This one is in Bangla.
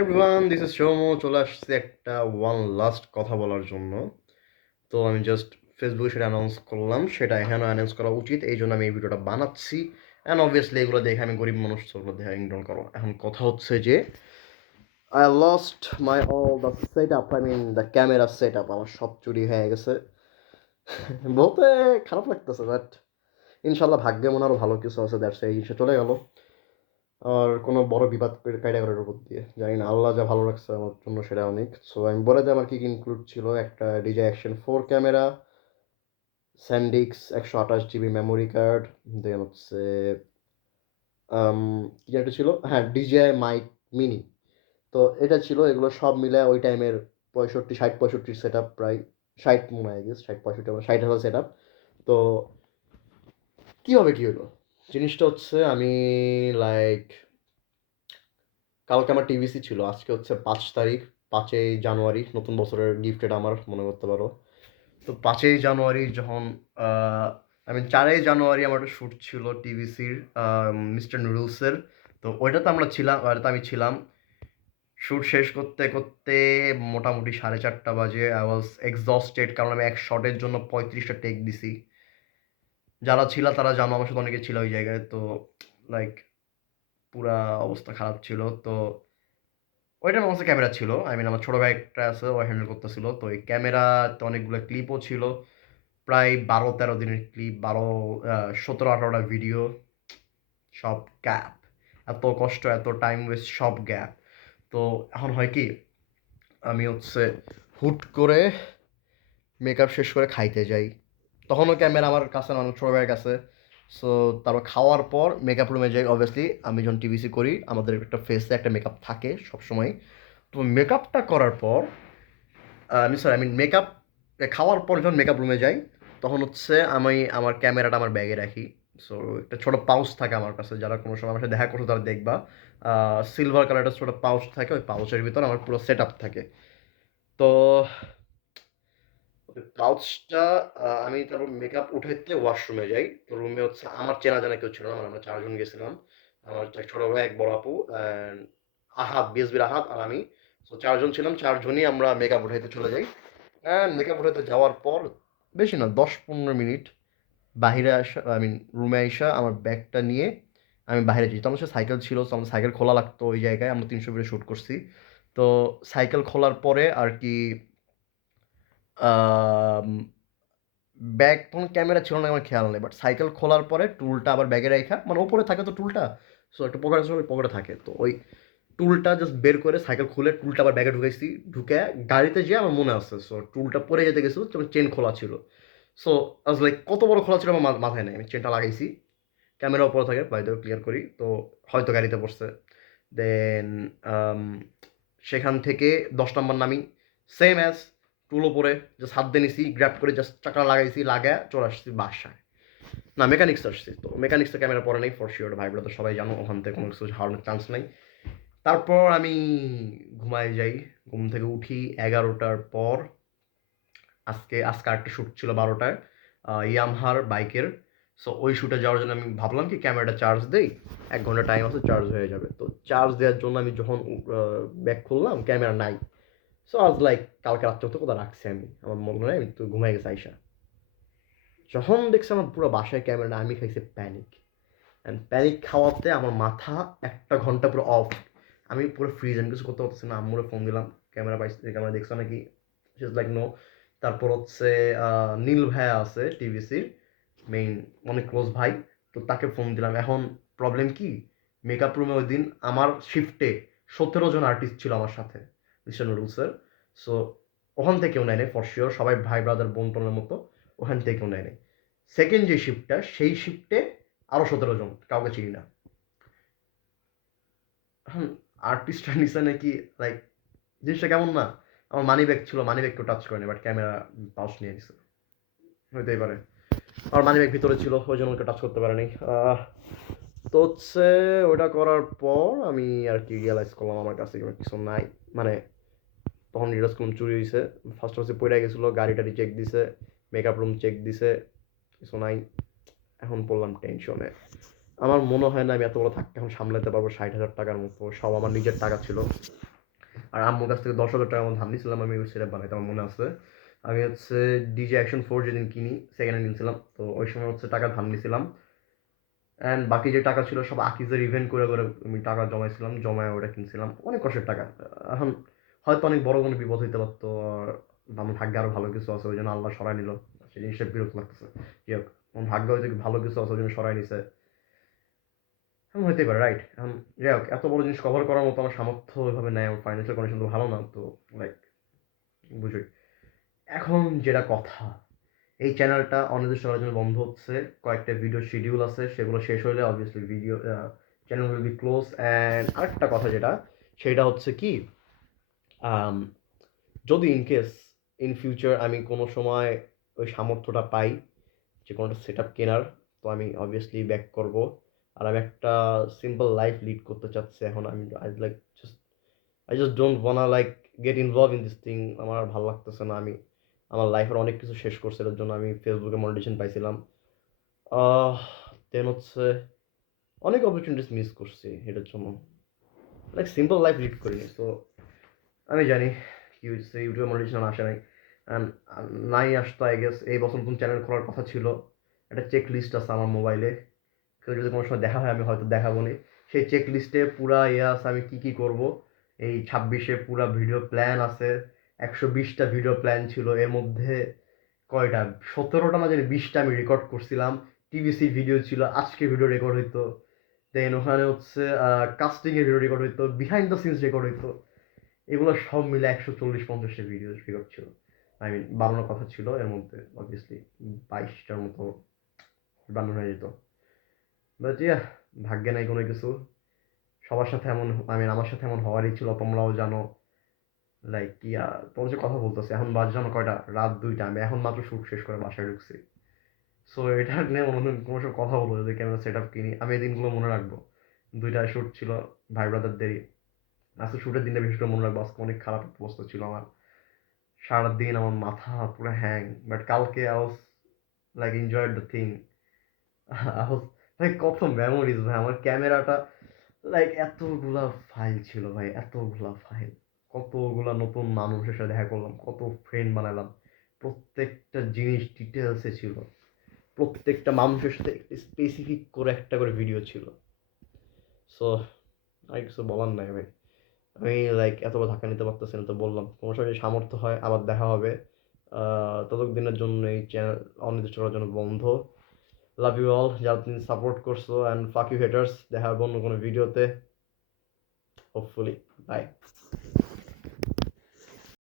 Everyone, this is Soumya. চলে আসছে একটা ওয়ান লাস্ট কথা বলার জন্য। তো আমি জাস্ট ফেসবুকে সেটা অ্যানাউন্স করলাম, সেটা এখানেও অ্যানাউন্স করা উচিত, এই জন্য আমি এই ভিডিওটা বানাচ্ছি। অ্যান্ড অবভিয়াসলি এগুলো দেখে আমি গরিব মানুষ, তো ওগুলো দেখে ইগনোর করো। এখন কথা হচ্ছে যে I lost my all the set up, I mean the camera set up. আমার সব চুরি হয়ে গেছে। বলতে খারাপ লাগতেছে, বাট ইনশাল্লাহ ভাগ্যে মনে আরও ভালো কিছু আছে, দ্যাটস এই জিনিসটা চলে গেল। আর কোনো বড় বিবাদ ক্যাটাগরির উপর দিয়ে জানি না, আল্লাহ যা ভালো রাখছে আমার জন্য সেটা অনেক। সো আমি বলে দিই আমার কী কী ইনক্লুড ছিল। একটা DJI action 4 camera, SanDisk 128 GB memory card, then হচ্ছে কি একটা ছিল, হ্যাঁ ডিজে মাইক মিনি। তো এটা ছিল, এগুলো সব মিলে ওই টাইমের 65-65 সেট আপ, প্রায় 60 মনে হয়, গেস 60-65 60,000 সেট আপ। তো কীভাবে কী হলো জিনিসটা হচ্ছে, আমি লাইক কালকে আমার টিভিসি ছিল, আজকে হচ্ছে 5 তারিখ, 5ই জানুয়ারি, নতুন বছরের গিফট এটা আমার, মনে করতে পারো। তো 5ই জানুয়ারি যখন আমি 4ই জানুয়ারি আমার একটা শ্যুট ছিল টিভিসির, মিস্টার নুডলসের। তো ওইটাতে আমরা ছিলাম, ওইটাতে আমি ছিলাম। শ্যুট শেষ করতে করতে মোটামুটি 4:30 বাজে। আই ওয়াজ এক্সস্টেড, কারণ আমি এক শটের জন্য 35টা টেক দিছি। যারা ছিল তারা জানো, আমার সাথে অনেকে ছিল ওই জায়গায়। তো লাইক পুরা অবস্থা খারাপ ছিল। তো ওইটার আমার কাছে ক্যামেরা ছিল, আই মিন আমার ছোটো ভাই একটা আছে, ও হ্যান্ডেল করতেছিল। তো এই ক্যামেরাতে অনেকগুলো ক্লিপও ছিল, প্রায় 12-13 দিনের ক্লিপ, 17-18টা ভিডিও, সব গ্যাপ। এত কষ্ট, এত টাইম ওয়েস্ট, সব গ্যাপ। তো এখন হয় কি, আমি হচ্ছে হুট করে মেকআপ শেষ করে খাইতে যাই। তখনও ক্যামেরা আমার কাছে না, আমার ছোটো ভাইয়ের কাছে। সো তারপর খাওয়ার পর মেকআপ রুমে যাই। অবভিয়াসলি আমি যখন টিভিসি করি, আমাদের একটা ফেসে একটা মেকআপ থাকে সবসময়। তো মেকআপটা করার পর আমি সরি, আমি মেকআপ খাওয়ার পর যখন মেকআপ রুমে যাই, তখন হচ্ছে আমি আমার ক্যামেরাটা আমার ব্যাগে রাখি। সো একটা ছোটো পাউচ থাকে আমার কাছে, যারা কোনো সময় আমার সাথে দেখা করছো তারা দেখবা, সিলভার কালারটা ছোটো পাউচ থাকে, ওই পাউচের ভিতর আমার পুরো সেট আপ থাকে। তো ওই পাউচটা আমি তারপর মেকআপ উঠাইতে ওয়াশরুমে যাই। তো রুমে হচ্ছে আমার চেনা জানা কেউ ছিল না, মানে আমরা 4 জন গেছিলাম। আমার এক ছোটো ভাই, এক বড় আপু, অ্যান্ড আহাদ, বিএসবির আহাদ আর আমি। সো 4 জন ছিলাম, 4 জনই আমরা মেকআপ উঠাইতে চলে যাই। অ্যান্ড মেকআপ উঠাতে যাওয়ার পর বেশি না, 10-15 মিনিট বাহিরে আসা, আই মিন রুমে আইসা আমার ব্যাগটা নিয়ে আমি বাইরে যাই। তো আমার সাথে সাইকেল ছিল, তো আমার সাইকেল খোলা লাগতো ওই জায়গায়, আমরা 300 ফিটে শ্যুট করছি। তো সাইকেল খোলার পরে আর কি, আম ব্যাগ তখন ক্যামেরা ছিল না, আমার খেয়াল নেই। বাট সাইকেল খোলার পরে টুলটা আবার ব্যাগে রাইখা, মানে উপরে থাকে তো টুলটা, সো একটা পকেট আছে, ওই পকেটে থাকে। তো ওই টুলটা জাস্ট বের করে সাইকেল খুলে টুলটা আবার ব্যাগে ঢুকাইছি। ঢুকে গাড়িতে যেয়ে আমার মনে আছে, সো টুলটা পরে যেতে গেছিলো, চেন খোলা ছিল। সো আজ লাইক কত বড় খোলা ছিল আমার মাথায় নেই, আমি চেনটা লাগাইছি। ক্যামেরা উপরে থাকে, বাই দ্য ক্লিয়ার করি। তো হয়তো গাড়িতে পড়ছে। দেন সেখান থেকে 10 নম্বর নামি, সেম অ্যাজ টুল ওপরে, জাস্ট হাত দিয়ে নিছি, গ্র্যাব করে জাস্ট চাকা লাগাইছি, লাগায় চলে আসছি বাসায়। না, মেকানিক্স আসছি। তো মেকানিক্সে ক্যামেরা পরে নেই ফর শিওর, ভাই ব্রাদার সবাই জানো, ওখান থেকে কোনো কিছু হারানোর চান্স নাই। তারপর আমি ঘুমায় যাই। ঘুম থেকে উঠি 11টার পর। আজকে আরেকটা শ্যুট ছিল 12টায়, ইয়ামাহার বাইকের। সো ওই শ্যুটে যাওয়ার জন্য আমি ভাবলাম কি ক্যামেরাটা চার্জ দেই, 1 ঘন্টা টাইম আছে, চার্জ হয়ে যাবে। তো চার্জ দেওয়ার জন্য আমি যখন ব্যাগ খুললাম, ক্যামেরা নাই। সো আজ লাইক কালকে রাত্রে তো কোথাও রাখছি আমি, আমার মনে হয় আমি তো ঘুমাই গেছি আইসা। যখন দেখছি আমার পুরো বাসায় ক্যামেরাটা, আমি খাইছি প্যানিক। অ্যান্ড প্যানিক খাওয়াতে আমার মাথা 1 ঘন্টা পুরো অফ। আমি পুরো ফ্রিজ, আমি কিছু করতে পারতেছি না। আম্মুরে ফোন দিলাম, ক্যামেরা পাইছি, ক্যামেরা দেখছো নাকি? She is like no. তারপর হচ্ছে নীল ভাইয়া আছে টিভিসির মেইন, অনেক ক্লোজ ভাই। তো তাকে ফোন দিলাম। এখন প্রবলেম কি, মেকআপ রুমে ওই দিন আমার শিফটে 17 জন আর্টিস্ট ছিল আমার সাথে, মিস্টার নুডলসের। সো ওখান থেকে কেউ নেয় নাই ফর শিওর, সবাই ভাই ব্রাদার বোন টোনের মতো, ওখান থেকে কেউ নেয় নাই। সেকেন্ড যে শিফটটা, সেই শিফটে আরও 17 জন, কাউকে চিনি না। এখন আর্টিস্টরা নিছে নাকি, লাইক জিনিসটা কেমন না? আমার মানি ব্যাগ ছিল, মানি ব্যাগ কেউ টাচ করেনি, বাট ক্যামেরা পাউচ নিয়ে নিছে। হইতেই পারে, আমার মানি ব্যাগ ভিতরে ছিল, ওই জন্য কেউ টাচ করতে পারেনি। তো হচ্ছে ওটা করার পর আমি আর কি রিয়েলাইজ করলাম আমার কাছে কিছু নাই। মানে তখন রিয়েলাইজ করলাম চুরি হয়েছে। ফার্স্ট ফার্স্টে পড়ে গেছিলো, গাড়ি টাড়ি চেক দিছে, মেকআপ রুম চেক দিছে, কিছু নাই। এখন পড়লাম টেনশনে। আমার মনে হয় না আমি এত বড় থাকতে এখন সামলাতে পারবো। 60,000 টাকার মতো, সব আমার নিজের টাকা ছিল। আর আম্মুর কাছ থেকে 10,000 টাকা আমার ধার নিয়েছিলাম, আমি ওই সেটআপ বানাইতে আমার মনে আছে। আমি হচ্ছে ডিজে অ্যাকশন 4 যেদিন কিনি সেকেন্ড হ্যান্ড কিনছিলাম, তো ওই সময় হচ্ছে টাকা ধার নিয়েছিলাম। অ্যান্ড বাকি যে টাকা ছিল সব আকিজের ইভেন্ট করে করে আমি টাকা জমাইছিলাম, জমায় ওটা কিনছিলাম, অনেক কষ্টের টাকা। এখন হয়তো অনেক বড় কোনো বিপদ হইতে পারতো, আর আমার ভাগ্যে আরও ভালো কিছু আছে ওই জন্য আল্লাহ সরাই নিল, সেই জিনিসটা বিরক্ত লাগতেছে। যাই হোক, আমার ভাগ্য হয়তো ভালো কিছু আছে ওই জন্য সরাই নিছে, এমন হইতে পারে, রাইট? এখন যাই হোক, এত বড় জিনিস কভার করার মতো আমার সামর্থ্য ওইভাবে নেই, আমার ফাইন্যান্সিয়াল কন্ডিশন তো ভালো না, তো লাইক বুঝি। এখন যেটা কথা, এই চ্যানেলটা অনির্দিষ্টকালের জন্য বন্ধ হচ্ছে, কয়েকটা ভিডিও শিডিউল আছে, সেগুলো শেষ হলে obviously video channel will be close. And আরেকটা কথা যেটা, সেটা হচ্ছে কি, আম, যদি ইন কেস ইন ফিউচার আমি কোনো সময় ওই সামর্থ্যটা পাই যে কোনোটা সেট আপ কেনার, তো আমি অবভিয়াসলি ব্যাক করব। আর আমি একটা সিম্পল লাইফ লিড করতে চাচ্ছি এখন। আমি I just don't wanna like get involve in this thing. আমার আর ভালো লাগতেছে না। আমি আমার লাইফের অনেক কিছু শেষ করছি, এর জন্য আমি ফেসবুকে মনিটাইজেশন পাইছিলাম। আহ দেন হচ্ছে অনেক অপরচুনিটিস মিস করছি এটার জন্য, লাইক সিম্পল লাইফ লিড করিনি। সো আমি জানি কি হচ্ছে, ইউটিউবে মনিটাইজেশন আসে নাই, অ্যান্ড নাই আসতো। আই গেস এই বছর নতুন চ্যানেল খোলার কথা ছিল, একটা চেক লিস্ট আছে আমার মোবাইলে, কেউ যদি কোনো সময় দেখা হয় আমি হয়তো দেখাবো নি। সেই চেক লিস্টে পুরা ইয়ে আছে আমি কী কী করবো। এই 26-এ পুরা ভিডিও প্ল্যান আছে, 120টা ভিডিও প্ল্যান ছিল, এর মধ্যে কয়টা 17টা না জানি 20টা আমি রেকর্ড করছিলাম। টিভিসি ভিডিও ছিল, আজকে ভিডিও রেকর্ড হইতো, দেন ওখানে হচ্ছে কাস্টিংয়ের ভিডিও রেকর্ড হইতো, বিহাইন্ড দ্য সিনস রেকর্ড হইতো। এগুলো সব মিলে 140-50টা ভিডিও রেকর্ড ছিল। আই মিন বানানোর কথা ছিল, এর মধ্যে অবভিয়াসলি 22টার মতো বানানো হয়ে যেত। বাট ইয়া, ভাগ্যে নাই কোনো কিছু। সবার সাথে এমন, আই মিন আমার সাথে এমন হওয়ারই ছিল, তোমরাও জানো। লাইক ইয়া, তোমার যে কথা বলতেছে এখন বাজে জানো কয়টা, রাত 2টা, আমি এখন মাত্র শ্যুট শেষ করে বাসায় ঢুকছি। সো এটা নিয়ে অন্যদিন কোনো সময় কথা বলবো, যদি ক্যামেরা সেট আপ কিনি। আমি এই দিনগুলো মনে রাখবো, 2টায় শ্যুট ছিল ভাই ব্রাদারদেরই। আজকে শ্যুটের দিনটা বিশেষ করে মনে রাখবো, আজকে অনেক খারাপ অবস্থা ছিল আমার, সারাদিন আমার মাথা পুরো হ্যাং। বাট কালকে I was like enjoyed the thing. I was ভাই, কত মেমোরিজ ভাই আমার ক্যামেরাটা, লাইক এতগুলা ফাইল ছিল ভাই, এতগুলা ফাইল, কতগুলা নতুন মানুষের সাথে দেখা করলাম, কত ফ্রেন্ড বানালাম, প্রত্যেকটা জিনিস ডিটেলসে ছিল, প্রত্যেকটা মানুষের সাথে স্পেসিফিক করে একটা করে ভিডিও ছিল। সো আর কিছু বলার নাই ভাই, আমি লাইক এতবার ধাক্কা নিতে পারতেছি না, তো বললাম কোনো সময় যদি সামর্থ্য হয় আবার দেখা হবে। ততদিনের জন্য এই চ্যানেল অনির্দিষ্টকালের জন্য বন্ধ। লাভ ইউ অল, যারা তুমি সাপোর্ট করছো, অ্যান্ড ফাক ইউ হেটার্স। দেখা হবে অন্য কোনো ভিডিওতে, হোপফুলি। বাই।